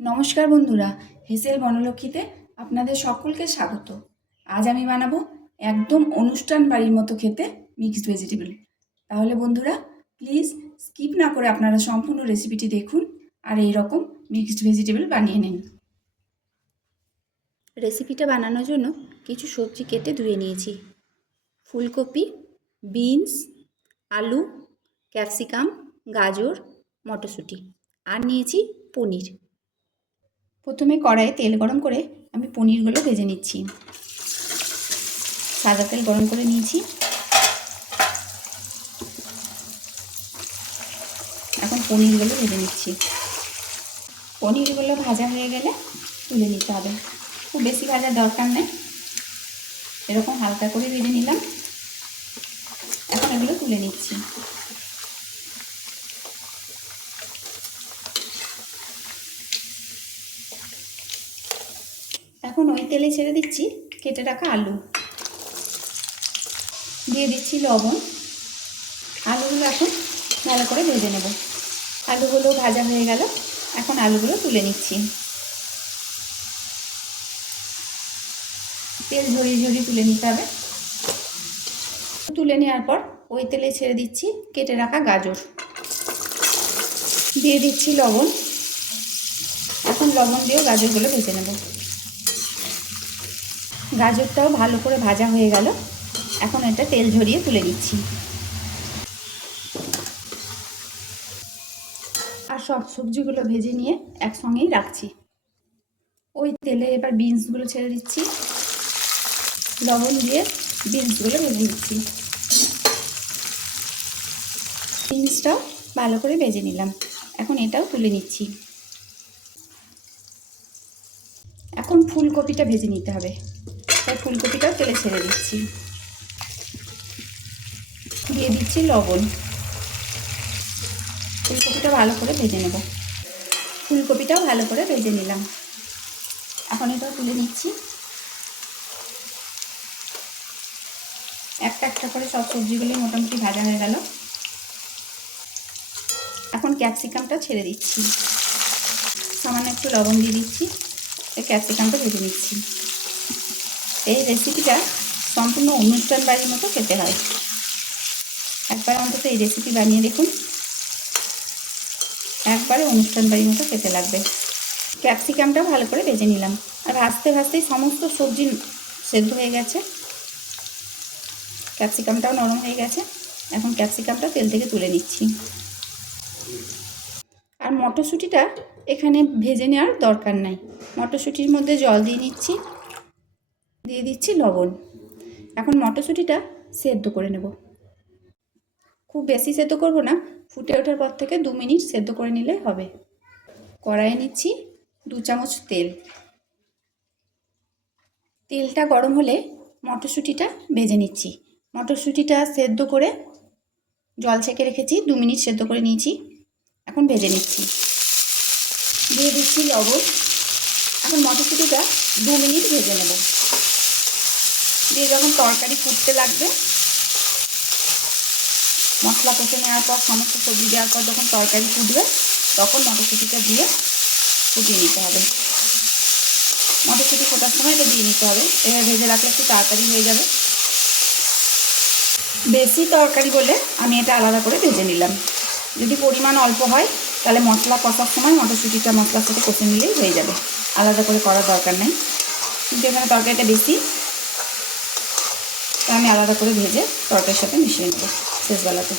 নমস্কার বন্ধুরা, হেসেল বনলক্ষ্মীতে আপনাদের সকলকে স্বাগত। আজ আমি বানাবো একদম অনুষ্ঠান বাড়ির মতো খেতে মিক্সড ভেজিটেবল। তাহলে বন্ধুরা প্লিজ স্কিপ না করে আপনারা সম্পূর্ণ রেসিপিটি দেখুন আর এই রকম মিক্সড ভেজিটেবল বানিয়ে নিন। রেসিপিটা বানানোর জন্য কিছু সবজি কেটে ধুয়ে নিয়েছি। ফুলকপি, বিনস, আলু, ক্যাপসিকাম, গাজর, মটরশুঁটি আর নিয়েছি পনির। প্রথমে কড়াইয়ে তেল গরম করে আমি পনিরগুলো ভেজে নিচ্ছি। সাদা তেল গরম করে নিয়েছি। এখন পনিরগুলো ভেজে নিচ্ছি। পনিরগুলো ভাজা হয়ে গেলে তুলে নিতে হবে। খুব বেশি ভাজার দরকার নেই, এরকম হালকা করে ভেজে নিলাম। এখন এগুলো তুলে নিচ্ছি। এখন ওই তেলে ছেড়ে দিচ্ছি কেটে রাখা আলু, দিয়ে দিচ্ছি লবণ। আলুগুলো এখন ভালো করে ভেজে নেব। আলুগুলো ভাজা হয়ে গেল, এখন আলুগুলো তুলে নিচ্ছি। তেল ঝরিয়ে ঝরিয়ে তুলে নিতে হবে। তুলে নেওয়ার পর ওই তেলে ছেড়ে দিচ্ছি কেটে রাখা গাজর, দিয়ে দিচ্ছি লবণ। এখন লবণ দিয়েও গাজরগুলো ভেজে নেব। গাজরটাও ভালো করে ভাজা হয়ে গেল, এখন এটা তেল ঝরিয়ে তুলে নিচ্ছি। আর সব সবজিগুলো ভেজে নিয়ে একসঙ্গেই রাখছি। ওই তেলে এবার বিনসগুলো ছেড়ে দিচ্ছি। লবণ দিয়ে বিনসগুলো ভেজে নিচ্ছি। বিনসটাও ভালো করে ভেজে নিলাম, এখন এটাও তুলে নিচ্ছি। এখন ফুলকপিটা ভেজে নিতে হবে, তাই ফুলকপিটাও তেলে ছেড়ে দিচ্ছি। দিয়ে দিচ্ছি লবণ। ফুলকপিটা ভালো করে ভেজে নেব। ফুলকপিটাও ভালো করে ভেজে নিলাম, এখন এটাও তুলে নিচ্ছি। একটা একটা করে সব সবজিগুলো মোটামুটি ভাজা হয়ে গেল। এখন ক্যাপসিকামটা ছেড়ে দিচ্ছি। সামান্য একটু লবণ দিয়ে দিচ্ছি, ক্যাপসিকামটা ভেজে নিচ্ছি। এই রেসিপিটা সম্পূর্ণ অনুষ্ঠান বাড়ির মতো খেতে হয়। একবার অন্তত এই রেসিপি বানিয়ে দেখুন, একবারে অনুষ্ঠান বাড়ির মতো খেতে লাগবে। ক্যাপসিকামটাও ভালো করে ভেজে নিলাম, আর ভাজতে ভাজতেই সমস্ত সবজি সেদ্ধ হয়ে গেছে। ক্যাপসিকামটাও নরম হয়ে গেছে, এখন ক্যাপসিকামটা তেল থেকে তুলে নিচ্ছি। আর মটরশুঁটিটা এখানে ভেজে নেওয়ার দরকার নাই। মটরশুঁটির মধ্যে জল দিয়ে নিচ্ছি, দিয়ে দিচ্ছি লবণ। এখন মটরশুঁটিটা সেদ্ধ করে নেব। খুব বেশি সেদ্ধ করব না, ফুটে ওঠার পর থেকে 2 মিনিট সেদ্ধ করে নিলে হবে। কড়াইয়ে নিচ্ছি 2 চামচ তেল। তেলটা গরম হলে মটরশুঁটিটা ভেজে নিচ্ছি। মটরশুঁটিটা সেদ্ধ করে জল ছেঁকে রেখেছি, 2 মিনিট সেদ্ধ করে নিয়েছি। এখন ভেজে নিচ্ছি। দিয়ে দিচ্ছি লবণ। এখন মটরশুঁটিটা 2 মিনিট ভেজে নেব। দিয়ে যখন তরকারি ফুটতে লাগবে, মশলা কষে নেওয়ার পর সমস্ত সবজি দেওয়ার পর যখন তরকারি ফুটবে, তখন মটরশুঁটিটা দিয়ে ফুটিয়ে নিতে হবে। মটরশুঁটি ফোটার সময় এটা দিয়ে নিতে হবে, এবার ভেজে রাখলে একটু তাড়াতাড়ি হয়ে যাবে। বেশি তরকারি বলে আমি এটা আলাদা করে ভেজে নিলাম। যদি পরিমাণ অল্প হয় তাহলে মশলা কষার সময় মটরশুঁটিটা মশলার সাথে কষে নিলেই হয়ে যাবে, আলাদা করে করার দরকার নেই। কিন্তু এখানে তরকারিটা বেশি, তাই আমি আলাদা করে ভেজে তরকারির সাথে মিশিয়ে নেব শেষবেলাতে।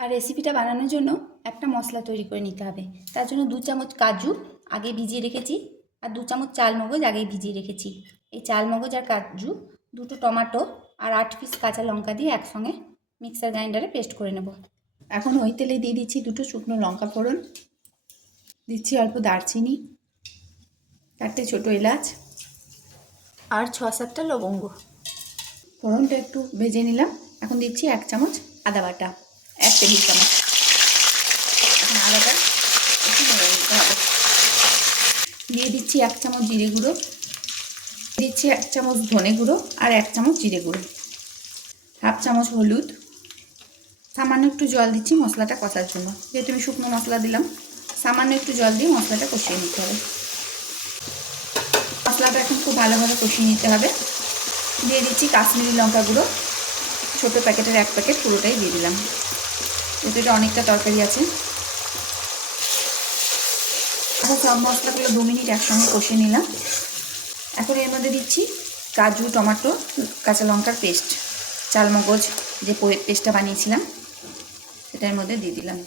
আর রেসিপিটা বানানোর জন্য একটা মশলা তৈরি করে নিতে হবে। তার জন্য 2 চামচ কাজু আগে ভিজিয়ে রেখেছি, আর 2 চামচ চালমগজ আগেই ভিজিয়ে রেখেছি। এই চালমগজ আর কাজু, 2টো টমেটো আর 8 পিস কাঁচা লঙ্কা দিয়ে একসঙ্গে মিক্সার গ্রাইন্ডারে পেস্ট করে নেব। এখন ওই তেলে দিয়ে দিচ্ছি 2টো শুকনো লঙ্কা ফোড়ন, দিচ্ছি অল্প দারচিনি, 4টে ছোটো এলাচ আর 6-7টা লবঙ্গ। ফোড়নটা একটু ভেজে নিলাম। এখন দিচ্ছি 1 চামচ আদা বাটা, 1 টেবিল চামচ। এখন আদাটা একটু নেড়ে নিতে হবে। দিয়ে দিচ্ছি 1 চামচ জিরে গুঁড়ো, দিচ্ছি 1 চামচ ধনে গুঁড়ো আর 1 চামচ জিরে গুঁড়ো, 1/2 চামচ হলুদ। সামান্য একটু জল দিচ্ছি মশলাটা কষার জন্য, যেহেতু আমি শুকনো মশলা দিলাম সামান্য একটু জল দিয়ে মশলাটা কষিয়ে নিতে হবে। মশলাটা এখন খুব ভালোভাবে কষিয়ে নিতে হবে। দিয়ে দিচ্ছি কাশ্মীরি লঙ্কা গুঁড়ো, ছোটো প্যাকেটের 1 প্যাকেট পুরোটাই দিয়ে দিলাম, যেহেতু এটা অনেকটা তরকারি আছে। এখন সব মশলাগুলো 2 মিনিট একসঙ্গে কষিয়ে নিলাম। এখন এর মধ্যে দিচ্ছি কাজু, টমেটো, কাঁচা লঙ্কার পেস্ট, চালমগজ যে পেস্টটা বানিয়েছিলাম সেটার মধ্যে দিয়ে দিলাম।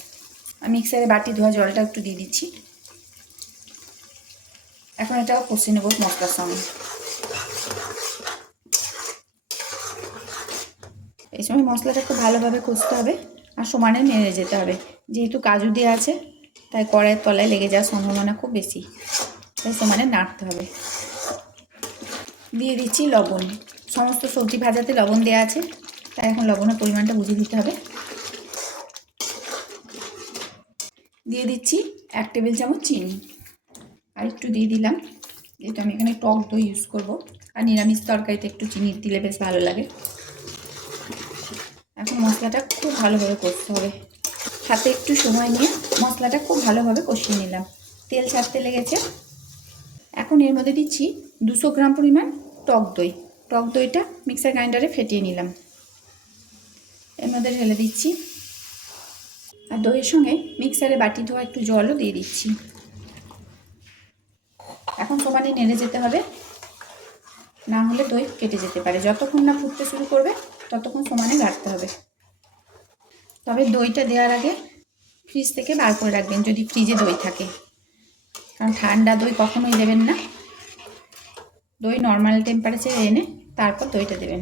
আমি মিক্সারে বাটি ধোয়া জলটা একটু দিয়ে দিচ্ছি। এখন এটাও কষিয়ে নেব মশলার সঙ্গে। এই সময় মশলাটা খুব ভালোভাবে কষতে হবে আর সমানে নেড়ে যেতে হবে। যেহেতু কাজু দেওয়া আছে তাই কড়াইয়ের তলায় লেগে যাওয়ার সম্ভাবনা খুব বেশি, তাই সমানে নাড়তে হবে। দিয়ে দিচ্ছি লবণ। সমস্ত সবজি ভাজাতে লবণ দেওয়া আছে, তাই এখন লবণের পরিমাণটা বুঝে দিতে হবে। দিয়ে দিচ্ছি 1 টেবিল চামচ চিনি, আর একটু দিয়ে দিলাম, যেহেতু আমি এখানে টক দই ইউজ করব, আর নিরামিষ তরকারিতে একটু চিনি দিলে বেশ ভালো লাগে। এখন মশলাটা খুব ভালোভাবে কষতে হবে। হাতে একটু সময় নিয়ে মশলাটা খুব ভালোভাবে কষিয়ে নিলাম। তেল ছাড়তে লেগেছে। এখন এর মধ্যে দিচ্ছি 200 গ্রাম পরিমাণ টক দই। টক দইটা মিক্সার গ্রাইন্ডারে ফেটিয়ে নিলাম, এর মধ্যে ঢেলে দিচ্ছি। আর দইয়ের সঙ্গে মিক্সারে বাটি ধোয়া একটু জলও দিয়ে দিচ্ছি। এখন সমানে নেড়ে যেতে হবে, না হলে দই কেটে যেতে পারে। যতক্ষণ না ফুটতে শুরু করবে ততক্ষণ সমানে ঘাটতে হবে। তবে দইটা দেওয়ার আগে ফ্রিজ থেকে বার করে রাখবেন, যদি ফ্রিজে দই থাকে, কারণ ঠান্ডা দই কখনোই দেবেন না। দই নর্মাল টেম্পারেচারে এনে তারপর দইটা দেবেন।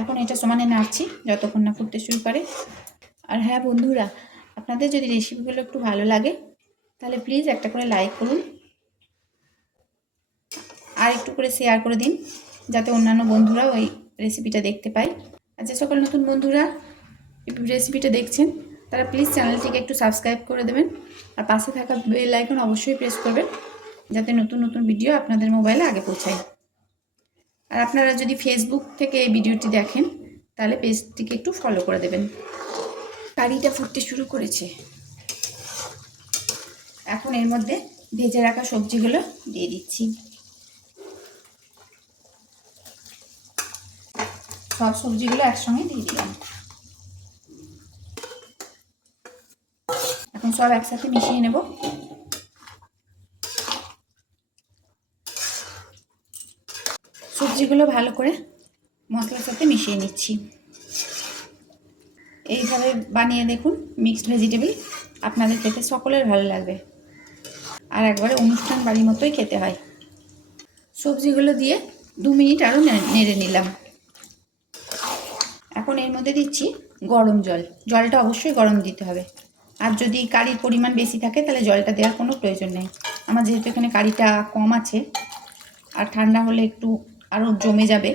এখন এটা সমানে নাড়ছি যতক্ষণ না ফুটতে শুরু করে। আর হ্যাঁ বন্ধুরা, আপনাদের যদি রেসিপিগুলো একটু ভালো লাগে তাহলে প্লিজ একটা করে লাইক করুন, আর একটু করে শেয়ার করে দিন, যাতে অন্যান্য বন্ধুরা ওই রেসিপিটা দেখতে পায়। আর যে সকল নতুন বন্ধুরা রেসিপিটা দেখছেন তারা প্লিজ চ্যানেলটিকে একটু সাবস্ক্রাইব করে দেবেন, আর পাশে থাকা বেল আইকন অবশ্যই প্রেস করবেন, যাতে নতুন নতুন ভিডিও আপনাদের মোবাইলে আগে পৌঁছায়। আর আপনারা যদি ফেসবুক থেকে এই ভিডিওটি দেখেন তাহলে পেজটিকে একটু ফলো করে দেবেন। কারিটা ফুটতে শুরু করেছে। এখন এর মধ্যে ভেজে রাখা সবজিগুলো দিয়ে দিচ্ছি। সব সবজিগুলো একসঙ্গে দিয়ে দিলাম। এখন সব একসাথে মিশিয়ে নেব। সবজিগুলো ভালো করে মশলার সাথে মিশিয়ে নিচ্ছি। এইভাবে বানিয়ে দেখুন মিক্সড ভেজিটেবল, আপনাদের খেতে সকলের ভালো লাগবে, আর একবারে অনুষ্ঠান বাড়ির মতোই খেতে হয়। সবজিগুলো দিয়ে 2 মিনিট আরও নেড়ে নিলাম। এখন এর মধ্যে দিচ্ছি গরম জল। জলটা অবশ্যই গরম দিতে হবে, আর যদি কারির পরিমাণ বেশি থাকে তাহলে জলটা দেওয়ার কোনো প্রয়োজন নেই। আমার যেহেতু এখানে কারিটা কম আছে আর ঠান্ডা হলে একটু আরও জমে যাবে,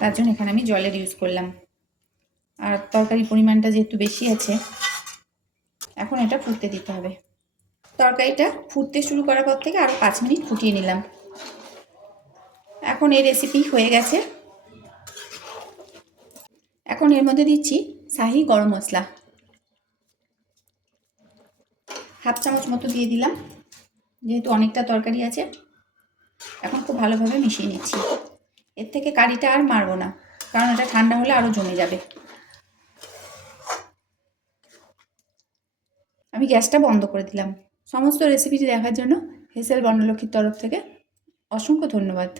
তার জন্য এখানে আমি জলের ইউজ করলাম। আর তরকারির পরিমাণটা যেহেতু বেশি আছে, এখন এটা ফুটতে দিতে হবে। তরকারিটা ফুটতে শুরু করার পর থেকে আরও 5 মিনিট ফুটিয়ে নিলাম। এখন এই রেসিপি হয়ে গেছে। এখন এর মধ্যে দিচ্ছি শাহি গরম মশলা, 1/2 চামচ মতো দিয়ে দিলাম, যেহেতু অনেকটা তরকারি আছে। এখন খুব ভালোভাবে মিশিয়ে নিচ্ছি। এর থেকে কারিটা আর মারবো না, কারণ এটা ঠান্ডা হলে আরও জমে যাবে। আমি গ্যাসটা বন্ধ করে দিলাম। সমস্ত রেসিপিটি দেখার জন্য হেসেল বর্ণলক্ষ্মীর তরফ থেকে অসংখ্য ধন্যবাদ।